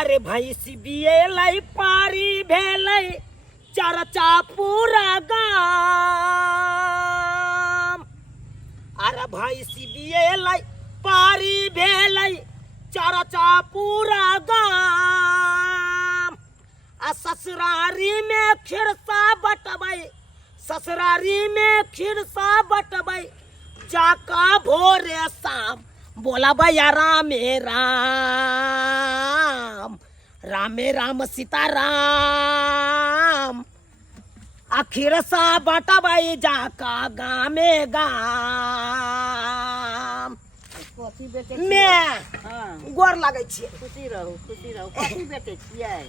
अरे भैंसी बिएलै पारी भेलै चर्चा पूरा गाम। अरे भैंसी बिएलै पारी भेलै चर्चा पूरा गाम। आ ससुरारी में खिरसा बटबै, ससुरारी में खिरसा बटबै जाका भोरे शाम। बोला भैया रामे राम, रामे राम सीताराम। आखिर सा बटबै जाका गामे गाम। मैं गोर लागै छियै। खुशी रहू कथी बेचै छियै?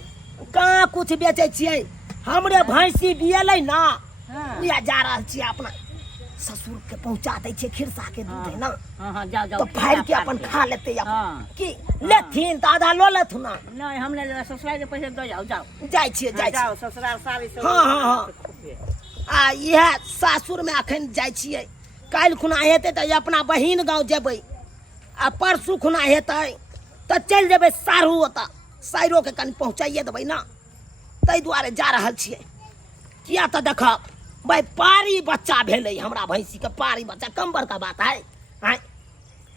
कहाँ कुछ बेचै छियै, हमरे भैंसी बिएलै ना, लिया जा रहल छियै अपना ससुर के पहुंचा दै छियै। खिरसा के दूध है ना, जाओ तो फाड़ के अपन खा लेते कि लेथिन तो आधा लो लेथु ना। नहीं हम ले ससुराल के पैसे दो जाओ जाय छियै जाओ ससुराल सारी सब। हाँ आ इहे सासुर में अखन जाय छियै। काल्हि खुना हेतै तऽ अपना बहिन गाँव जेबै, आ परसू खुना हेतै तऽ चलि जेबै सारू। ओतऽ साइरो के कनि पहुँचाइए देबै ना, ताहि दुआरे जा रहल छियै। किया तऽ देखब भाई पारी बच्चा भेलै हमरा भैंसी के, पारी बच्चा कम बड़का बात है।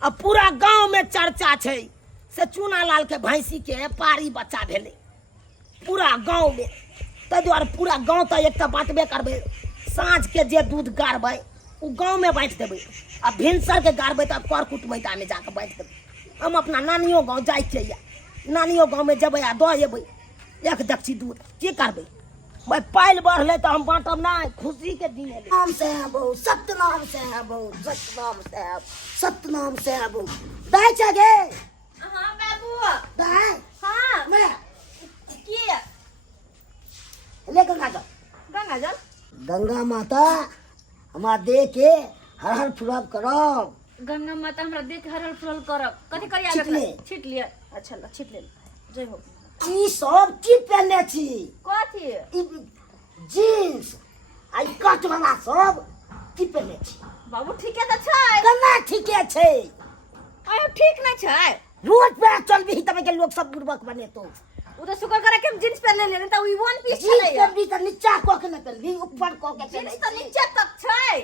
अब पूरा गांव में चर्चा छै से चूना लाल के भैंसी के पारी बच्चा भेलै पूरा गांव में। ताहि दुआरे पूरा गांव तऽ एक तऽ बाँटबे करबै, साँझ के जे दूध गाड़बै ओ गांव में बाँटि देबै, आ भिनसर के गाड़बै तऽ कर कुटमैता में जाके बाँटि देबै। हम अपना नानियो गाँव जाइ छियै, नानियो गाँव में जेबै आ दऽ एबै एक डेगची दूध। की करबै भाई पाइल बढ़ले तो हम बांटब ना, खुशी के दिन है। नाम से है बहु, सतनाम से है बहु, सतनाम से है, सतनाम से है बहु। दाई चगे हाँ बाबू। दाई हाँ मैं की ले गंगा जल। गंगा जल गंगा माता हमारा दे के हर हर फुरब करब। गंगा माता हमरा देख हर हर फुल करब। कथी करिया छिट ले। छिट लिए। अच्छा ला छिट ले। जय हो। ई सब की पहनले छी? कथी ई जींस आई कट वाला सब की पहनले छी? बाबू ठीके तऽ छै। कना ठीके छै? अरे ठीक ना छै। रोड पे चलबी तब के लोग सब बुड़बक बनेतो। उ तो शुक्र करे कि हम जींस पहनले लेने त उ वन पीस जींस छले। पहनबी त नीचा क के न पहनबी, ऊपर क के जींस पहनबी। तो नीचे तक छै।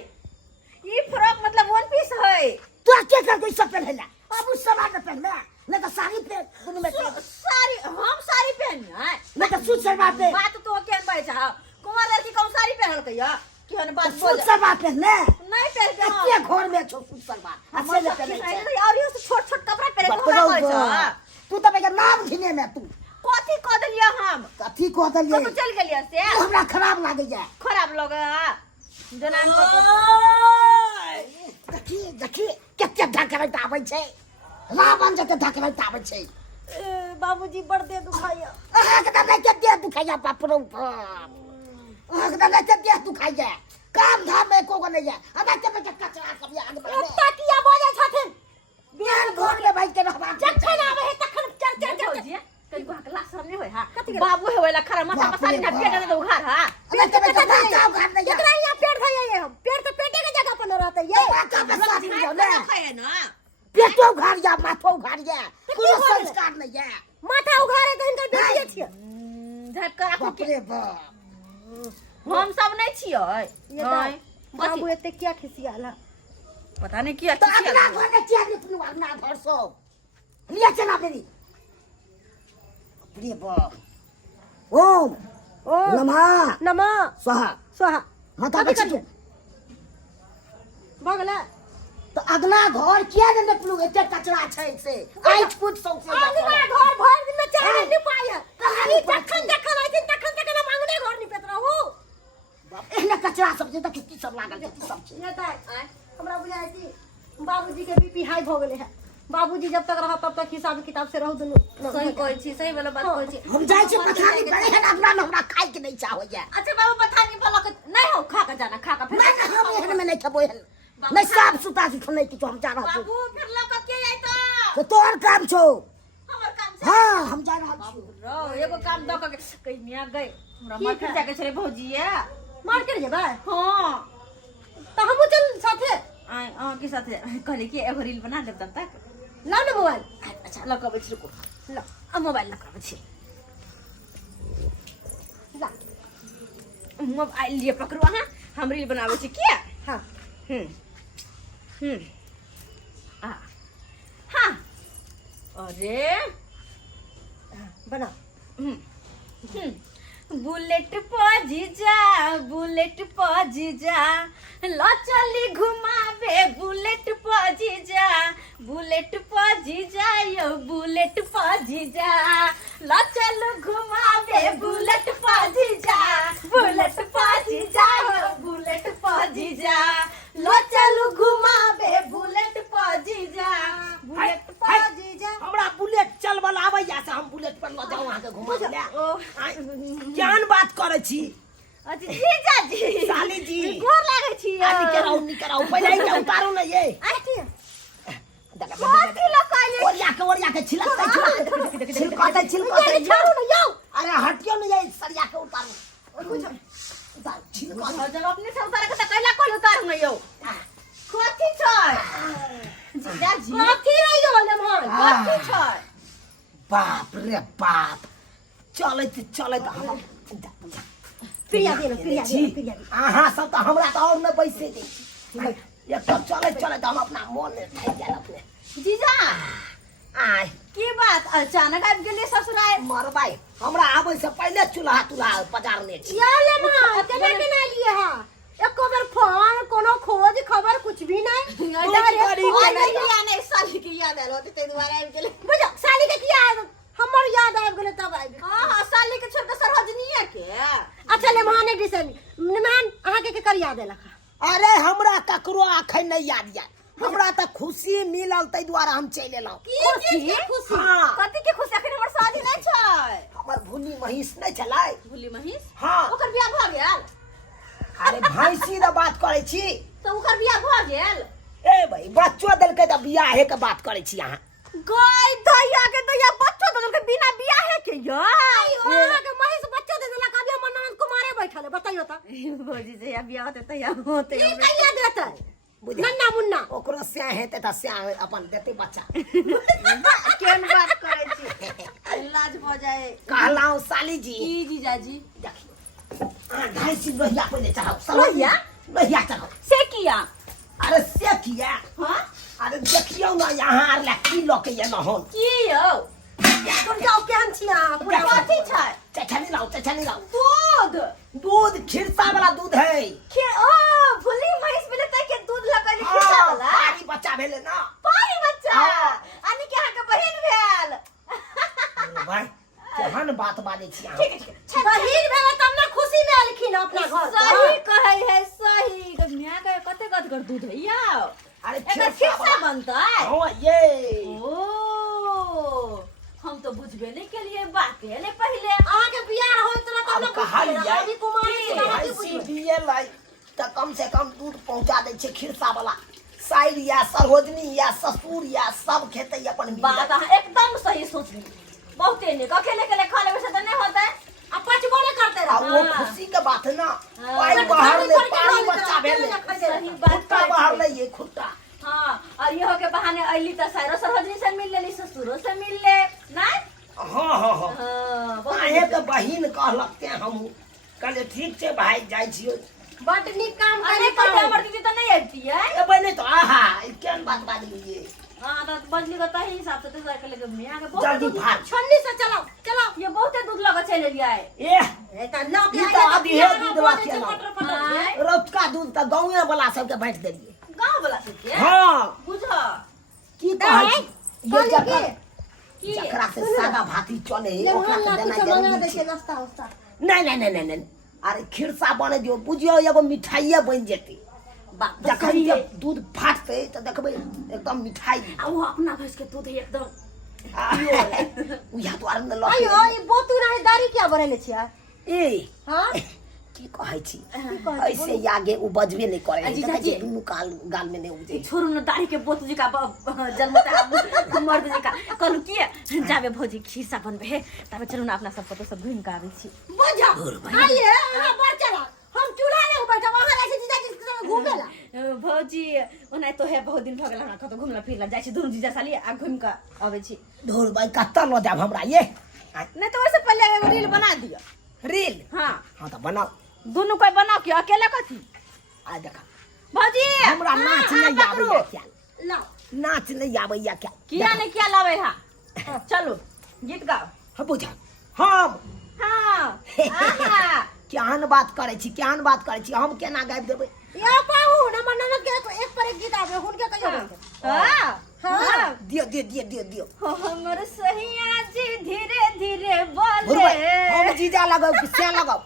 ई फ्रॉक मतलब वन पीस है। तो के कर कोई सब पहनला? बाबू सवार न पहनना, न तो साड़ी पे दुनु में साड़ी हम साड़ी पहनी है। न तो सूट सलवार पे। बात तो केन बाई छ। कुंवर लड़की कौन साड़ी पहनल कहिया? कि हन बात सूट सलवार पहनना नहीं पहन के के घर में छो सूट सलवार अच्छे ले पहने और ये छोट छोट कपड़ा पहने के हमरा कहै छ। तू तब के नाम घिने में तू कथी क देलिया हम? कथी कह देलिए? कब चल गेलिया से? हमरा खराब लागे जा। खराब लगे जना देखी देखी कते ढकरत आबै छै, रावण जते ढकरत आबै छै। बाबूजी बड़ दे दुखाइया। एकदम कते दुखाइया बाप रे बाप, एकदम कते दुखाइया। काम धाम में एको गो नहीं है। अब के कचरा कभी आगे बढ़े ताकिया बजे छथिन। बिहान घर में बैठ के रहबा जखन आवे है तखन चल चल चल कई को हकला सब नहीं होय हा। बाबू है वेला खरा माथा पसारी ना पेट दे उघार हा। अबे के जाओ घर नहीं है। कितना यहाँ पेट खाइए ये हम पेट तो पेटे के जगह पर न रहता ये। माथा पसारी जाओ ना, खाए ना पेटो उघार जा माथा उघार जा, कोनो संस्कार नहीं है। माथा उघारे तो इनकर बेटिए छिए। झट कर बाप रे बाप, हम सब नहीं छिए। ये बाबू एते क्या खिसियाला? पता नहीं किया तो अगला घर में क्या निकलू? अगला घर सो लिया चला मेरी। प्रिय बाप ओम नमः नमः स्वाहा स्वाहा। माता कथी बच्ची करिए? भगला तो अगला घर किया न निकलू? एते कचरा छै से आइठ पुट सब से अगला घर भर दिन में चाहे नहीं पाए। कहानी जखन जखन आई दिन तखन तखन हम अंगने घर नहीं पेत रहू। बाप एहने कचरा सब जे देखी की सब लागल छै, की सब छै। ये ताई हमरा बुझाय कि बाबूजी के बीपी हाई भ गेले है। बाबूजी जब तक रहा तब तक हिसाब किताब से रहू दुनु। सही कहै छी, सही वाला बात कहै छी। हम जाय छी पठानी बड़े है अपना में हमरा खाए के नहीं चाहो या। अच्छा बाबू पठानी बोला के नहीं हो खा के जाना, खा के फिर नहीं हम एहन में नहीं खबो एहन नहीं साफ सुता से नहीं कि हम जा रहा हूं। बाबू फिर लक के आई तो तो तोर काम छो। हमर काम से हां हम जा रहा छी। रो एगो काम द के कहीं मिया गए हमरा मार्केट जाके चले भौजीया। मार्केट जेबै? हां त हमहु चल साथे। आई के साथ कहले कि एगो रील बना देब तब तक। लाओ ना मोबाइल। अच्छा लक बैठ रुको। ला मोबाइल लगाबै छी ला मोबाइल लिए पकड़ो अहाँ हम रील बनाबै छी किया हाँ आ हाँ अरे बना बुलेट पर जीजा लो चली घुमावे बुलेट पर जीजा यो बुलेट पर जीजा लो चल घुमावे बुलेट पर जीजा यो बुलेट पर जीजा लो चल घुमावे बुलेट पर जीजा हमरा बुलेट चलबल आबैया से हम बुलेट पर ल जाऊं अहाँ के घुमा ले ओ जान बात करे छी अच्छा जीजा जी साली जी गोर लागै छी निकराऊ पहले ही उतारू ना ये कथी लकाइले ओरिया के छिलकाते छोड़ू ना यो अरे हटियो ना ये सरिया के उतारू छिलका जब अपने से उतारे के त कैला कोई उतारू न यौ कथी छै जीजा जी कथी रहि गेल हमर कथी छै बाप रे बाप चलैत हम प्रिया दे अहाँ सब तो हमरा तो और में बैसे दे एक तो चलैत हम अपना मन में ठाई गेल अपने जीजा आय की बात अचानक आबि गेली ससुराल मरबाई हमरा आबै से पहले चूल्हा पजारने छी याले मां केना के ना लिए हां एको बार फोन कोनो खोज खबर कुछ भी नहीं नहीं साली की याद आलो ते दुबारा आबि गेले बुझो साली के किया हमर याद आबि गेले तब आबि हां साली के छोड़ के सरहजनिया के अच्छा ले माने डिसन निमान अहाँ के कर याद आला अरे हमरा ककरो अखन नहीं याद या हमरा त खुशी मिलल तै द्वारा हम चलि एलौ खुशी हाँ। कथी के खुशी अखन हमर शादी नहीं छै हमर भूली महिष नहीं चलाई भूली महिष हाँ ओकर बियाह भ गेल अरे भैंसी द बात करे छी तो ओकर बियाह भ गेल ए भाई बच्चो देलकै त बियाहे के बात करे छी अहाँ गाय दैया के दैया बच्चो देलकै बिना बियाहे के यो अहाँ के महिष बच्चा दे देला कभी हमर ननद कुमारे बैठल है बताइयो त भौजी जया बियाह होते तैया होते ई कहिया देतै नन्ना मुन्ना ओकरो स्या हेतै त स्या अपन देतै बच्चा केन बात करे छी लाज भ जाए कहलाओ साली जी ई जीजाजी देखियो ढाई सी लोहिया पहले चढ़ाओ लोहिया चढ़ाओ से किया अरे से किया हां अरे देखियो ना यहाँ आर ला की लके ये न होन की यो तुम जाओ केहन छी अहाँ कथी छै चछनी लाओ दूध खिरसा वाला दूध है के ओ भूली महिष भेले तै के दूध लगली खिसा वाला पारी बच्चा भेले ना पारी बच्चा हाँ। आनी के अहाँ के बहिन भेल भाई केहन बात बाजै छी अहाँ ठीक है बहिन भेले तब ना खुशी में आलखिन अपना घर सही कहै है सही गमिया के कते कत कर दूध है यो अरे एकर खिसा बनतै हां ये ओ हम तो बुझबे नहीं के लिए बात है ने पहले अहाँ के बियाह होत ना तब अब ना कहलियै अभी कुमारी से बात भैंसी पूछियो दिए लाई त कम से कम दूध पहुंचा दै छै खिरसा वाला साइर या सरोजनी या ससुर या सब खेतै अपन बात अहाँ एकदम सही सोचली बहुते ने अकेले अकेले खा लेबे से त नहीं होतै अब पचबो नहीं करते आ वो हाँ। खुशी के बात है ना हाँ। पाई बाहर ले करके पानी खा बच्चा लेते, भेले अकेले सही बात खुट्टा कहै बाहर छी। ले ये खुट्टा हां और ये हो के बहाने अइली त सारो सरहजनी से मिल लेली ससुरो से मिल ले नहीं हाँ हाँ हाँ हां काहे तो बहिन कहलक ते हम कहले ठीक छै भाई जाय छियो बड नीक काम अरे करे कते हमर दीदी त नहीं आती है एबै नहीं तो आहा ई केन बात बाजली ये हां त बजली त तही हिसाब से त जाके लेके मिया के बहुत जल्दी दूध भाग छन्नी से चलाओ ये बहुत दूध लगा चले लिया है ए एता लौके ई आइले तो आधी है दूध ला के ना। हां रौतका दूध त गांवे वाला सब के बांट देलिए गांव वाला से के हां बुझा की कहै छी? ये कहली जकरा की जकरा से सादा भाती चले ले ओकरा मोहल्ला के कुछ देना मंगा जरूरी दे छै के नाश्ता उस्ता नहीं अरे खिरसा बने जो बुझियो एगो मिठाइए बन जेतै बात जखन सही है जब दूध फाटतै त देखबै एकदम मिठाई आ वो अपना भैंस के दूध एकदम उया द्वारा न लगे आयो ये बोतू रहे दाढ़ी क्या बनेले छिया ए हां की कहै छी कहै छी, ऐसे आगे उ बजबे नहीं करे अजी, देखै अजी। छी दुनू गाल में नहीं उजे छोरू न दाढ़ी के बोतू जी का जन्मता मर्द जी का कहलू की जाबे भौजी खीसा बनबे हे तबे चलू ना अपना सब फोटो सब घूम के आबै छी बुझा आइए हां बढ़ चला हम चूल्हा ले बैठा वहां ऐसे जीजा जी के संग घूमेला भौजी ओना तो है बहुत दिन भ गेल हमरा कतौ घुमला फिरला जाइ छी दुनू जीजा साली आ घुम के आबै छी धुर भाई कत्ता ल देब हमरा ये नहीं तो वैसे पहले एगो रील बना दियो रील हाँ हाँ तो बनाओ दोनों कोई बनाओ कि अकेले कथी आ देखा भौजी हमरा नाच नहीं आबैया क्या लाओ नाच नहीं आबैया क्या किया नहीं किया लावे हा चलो गीत गाओ हम बुझा हम हाँ आहा केहन बात करे छी केहन बात करे छी हम केना गाबि देबै या पाऊ नमन नमन के एक पर एक गीत आवे हुनके कहियो हाँ हाँ दियो दियो दियो दियो दियो हमर सहिया जी धीरे धीरे भुर बोले भाई हम जीजा लगाओ कि से लगाओ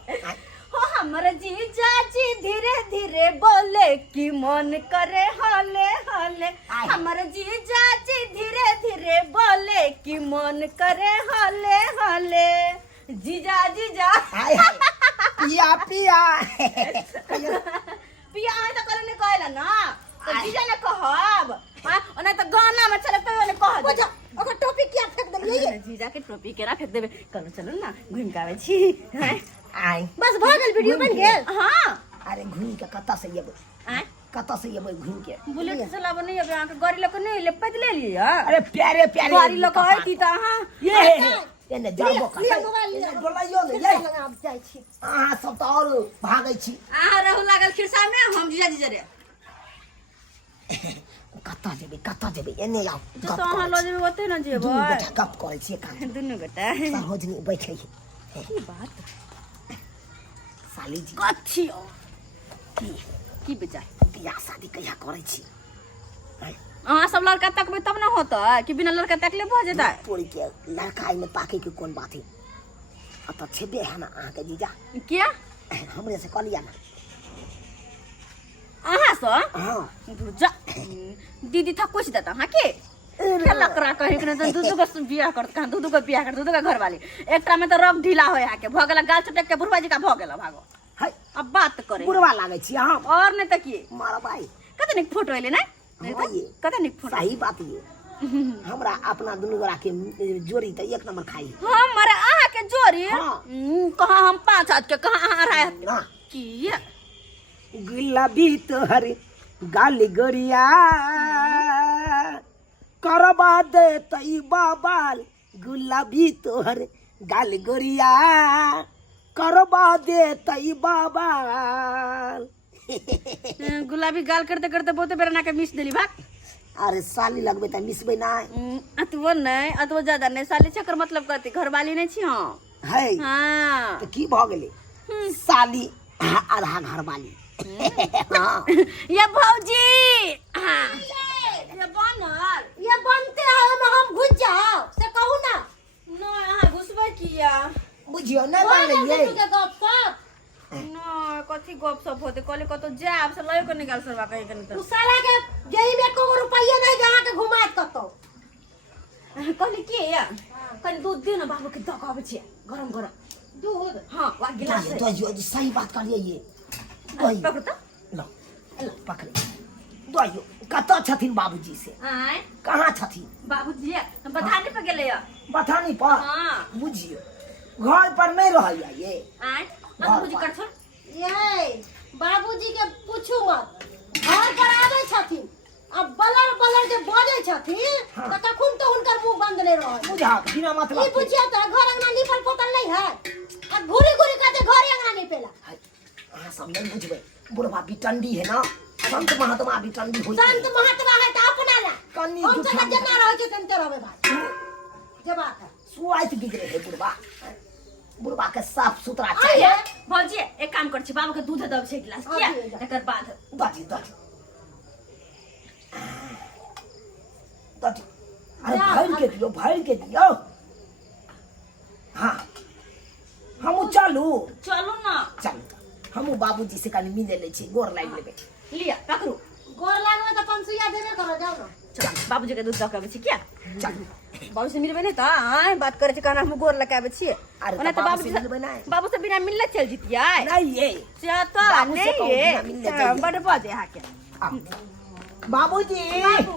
हो हमर जीजा जी धीरे धीरे बोले कि मन करे हले हले आय। हमर जीजा जी धीरे धीरे बोले कि मन करे हले हले जीजा जीजा हाय हाय पिया पिया पिया आए तो करे ने कहला ना तो आय। जीजा ने कहब हां ओना तो गाना में चले तो ने कह दे बुझा ओकर टोपी किया फेंक देलिए ये जीजा के टोपी केरा फेंक देबे चलो चलो ना घुम के आवे छी हैं आय बस भ गेल वीडियो बन गेल हां अरे घूम के कत्ता से येबै हैं कत्ता से येबै घूम के बुलेट चलाबो नहीं अब यहाँ के गाड़ी लेके नहीं ले पैदल ले लिया अरे प्यारे प्यारे गाड़ी लेके आती तो हां ये ने जाबो का लिया मोबाइल लिया डोलाइयो ने ये लगा जाइ छी अहाँ सब तो और भागै छी आ रहू लागल खिरसा में हम जीजा जीजा रे कत्ता जेबै एने आओ जो तो हां लो जेबे ओते न जेबो दुनू गोटा गप करै छियै कान दुनू गोटा सरोजनी बैठे की बात साली जी कथी की की बेचा बियाह शादी कहिया करै छी अहाँ सब लड़का तकबै तब न होता कि बिना लड़का तकले भ जेता पूरी के लड़का में पाके के कोन बात है अत छेबे है ना अहाँ के जीजा क्या हमरे से कहलिया ना अहाँ से हां जा दीदी था कुछ देता हां के क्या लकड़ा कहे के न दूधू का बियाह करत कहां दूधू का बियाह कर दूधू का घर वाली एकटा में तो रग ढीला होय आके भ गेला गाल चटक के बुढ़वा जी का भ गेला भागो है अब बात करे बुढ़वा लागे छी हम और नहीं तो की मारा भाई कते निक फोटो एले ना हाँ ये कते निक फोटो सही बात ये हमरा अपना दुनू गोरा के जोड़ी त एक नंबर खाई हमारे आहा के जोरी हाँ। कहाँ हम 5 हाथ के कहाँ आहा रहा ना की गुलाबी तोहर गाली गरिया करबा दे तई बाबाल गुलाबी तोहर गाली गरिया करबा दे तई बाबाल गुलाबी गाल करते करते बहुते बेर ना के मिस देली भाग अरे साली लगबे त मिसबे ना अतवो नहीं अतवो ज्यादा नहीं साली चक्कर मतलब करती घरवाली नहीं छी हम है हाँ तो की भ गेले साली आधा घर वाली हाँ ये भौजी हाँ ये बनल ये बनते है में हम घुस जाओ से कहू ना न यहाँ घुसबे किया बुझियो ना बनले के गप सप न कथी गप सप होते कहले कतो जाब से लयो के निकाल सरवा कहीं कनी उ साला के जेही में को रुपया नहीं जहां के घुमात कतो कहले के या कनी दूध दे ना बाबू के दकावे छे गरम गरम दूध हां वा गिलास तो जो सही बात करिए ये दही पकड़ तो लो पकड़ दही कत छथिन बाबूजी से आय कहाँ छथिन बाबूजी बधाने पे गेले या बथानी पर हां बुझियो घर पर नहीं रहैया ये आय बाबूजी कर छोड़ ये बाबूजी के पूछू मत घर पर आवे छथिन अब बलर बलर जे बजे छथिन हाँ। त कखुन तो हुनकर मुंह बंद नहीं रहे बुझा बिना ई मतलब के। बुझिया त घर अंगना लीपल पोतल नहीं है आ घुरी घुरी कहते घर अंगना नहीं पेला है, अहाँ सब नहीं बुझबे बुढ़वा बिटंडी है ना संत महात्मा बिटंडी होई संत महात्मा है त अपना ला कन्नी हम जुठा सब जना रहे के तंते रहबे भाई जे बात है सुआइत बिगड़े है बुढ़वा बुढ़वा के साफ सुथरा आइए चाहिए भौजी एक काम कर छी बाबू के दूध दब छे गिलास किया हाँ, दे एकर बाद दही दही दही अरे भर के दियो हाँ हम चलू चलो ना चलू हम बाबूजी से कल मिले ले छी गोर लाग लेबे लिया पकड़ू गोर लागवे त पंसुया देबे करो जाओ ना चल बाबूजी के दूध दकावे छी क्या चलू बाबू से मिलबे नहीं त आय बात करे छी कहना हम गोर लगावे छी अरे ओना तो त बाबू से बाबूजी मिलबे नहीं। बाबू से बिना मिलले चल जीतिया नहीं ये चाहता बाबू से नहीं कहूं ये बिना मिलले जाइए। बड़ बात है के बाबूजी बाबू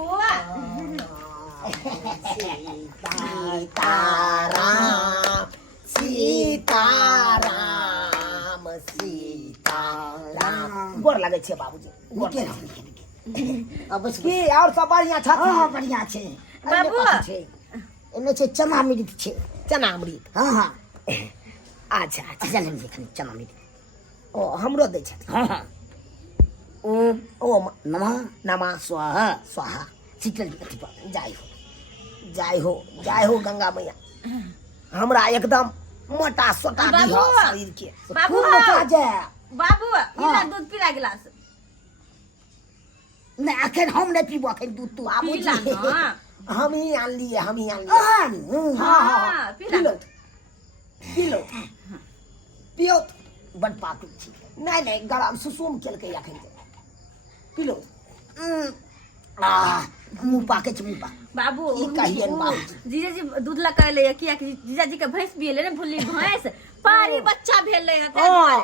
सीताराम सीताराम सीताराम गोर लगे छे बाबूजी निके रहो, निके। अब बस की और सब बढ़िया छथि हाँ बढ़िया छे। बाबू एने छे चना मिर्च छे। चना अमृत हाँ हाँ अच्छा अच्छा चल हम देखनी चना मिर्च। ओ हमरो दै छथि हाँ हाँ ओम ओम नमः नमः स्वाहा स्वाहा शीतल अथी पर जय हो गंगा मैया हमरा एकदम मोटा सोटा बाबू। दिह शरीर के बाबू खूब मोटा जाए। बाबू इला दूध पीला गिलास नहीं अखन हम नहीं पीबो अखन दूध तू पीला ना हम ही आन लिए हाँ हाँ पीला पिलो पियो बड़ पाकू छी नहीं गरम सुसुम केलकै अखन पिलो मुँह पाके छ मुँह पा बाबू की कहिए बाबूजी जीजा जी दूध ला कहले है किया कि जीजा जी के भैंस बिएले ने भूली भैंस पारी बच्चा भेले है हां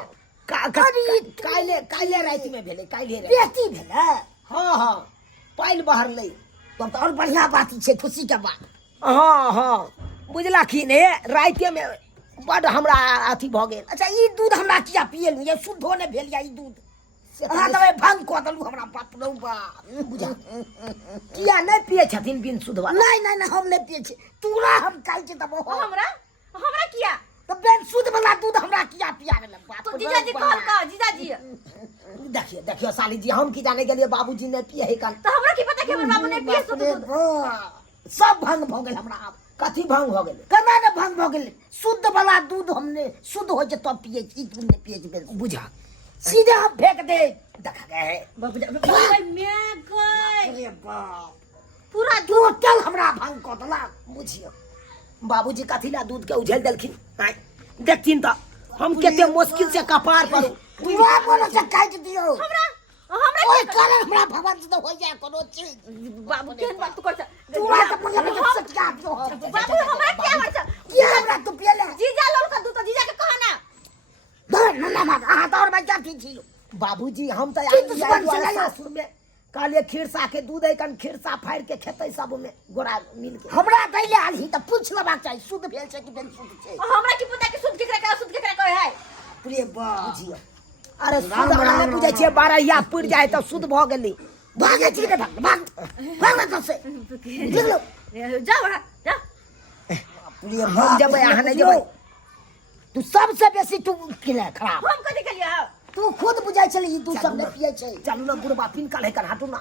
काले रात में भेले काले रात बेटी भेलै। हां हां पाइल बहरलै तब तो और बढ़िया बात छे खुशी के बात। हां बुझलखिन हे राते में बड़ हमरा अथी भ गेल अच्छा ई दूध हमरा किया पियल ये शुद्धो ने भेल या ई दूध अहाँ तबे भंग क दलु हमरा बाप रौ बा बुझा किया नहीं पिए छथिन बिन सुध वाला नहीं हम नहीं पिए छे तूरा हम काई के तब हमरा हमरा किया तो बेन शुद्ध वाला दूध हमरा किया पिया रे बाप तो जीजा जी कहल का जीजा जी देखियो साली जी हम की जाने के लिए बाबूजी ने पिए है कल तो हमरा की पता कि हमर बाबू ने पिए शुद्ध दूध सब भंग भ गेल हमरा अब कथी भंग भ गेल केना ने भंग भ गेल शुद्ध वाला दूध हमने शुद्ध हो जे तब पिए छी दूध ने पिए छी बुझा सीधे हम फेंक दे देखा गए बाबू मैं गई अरे बाप पूरा टोटल हमरा भंग क दला बुझियो बाबूजी कथी ला दूध के उझल देलखिन आय देखथिन त हम केते मुश्किल से कपार पर पूरा बोलो से काट दियो हमरा ओए करे हमरा भगवान से हो जाए कोनो चीज बाबू केहन बात तू कर पूरा के मतलब सटका दियो बाबू हमरा क्या कर किया हमरा तू पियले जीजा लोग का दूध तो जीजा के कहा ना धर ना मत आ तो और मैं क्या ठीक छी बाबूजी हम त की दुश्मन से लाया? सासुर में काले खिरसा के दूध है कन खिरसा फाड़ के खेतै सब में गोरा मिल के हमरा दैले आलही त पूछ लेबाक चाही शुद्ध भेल छै कि बेन शुद्ध छै हमरा की पता कि शुद्ध केकरा का शुद्ध केकरा कहे है प्रिय बाप बुझियो अरे राम शुद्ध राम हम बुझै छियै 12 या पुर जाए त शुद्ध भ गेलै भागे छी के भाग भाग ना से देख लो जा वहां जा प्रिय हम जब अहाँ नहीं जेबै तू सबसे बेसी तू किले खराब हम कथि कलिया तू खुद बुझाई छली ई तू सब ने पिए छै चलू ना बुढ़बा पिनकल है कर हटू ना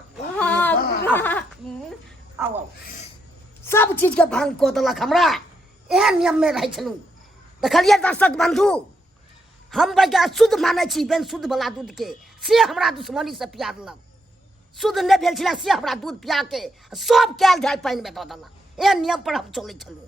आओ आओ सब चीज के भंग को देलक हमरा एहन नियम में रह छलू देखलिए दर्शक बंधु हम बजा शुद्ध माने छी बेन शुद्ध वाला दूध के से हमरा दुश्मनी से पिया देलक शुद्ध नहीं भेल छला से हमरा दूध पिया के सब कैल जाय पानी में दऽ देलक एहन नियम पर हम चलै छलू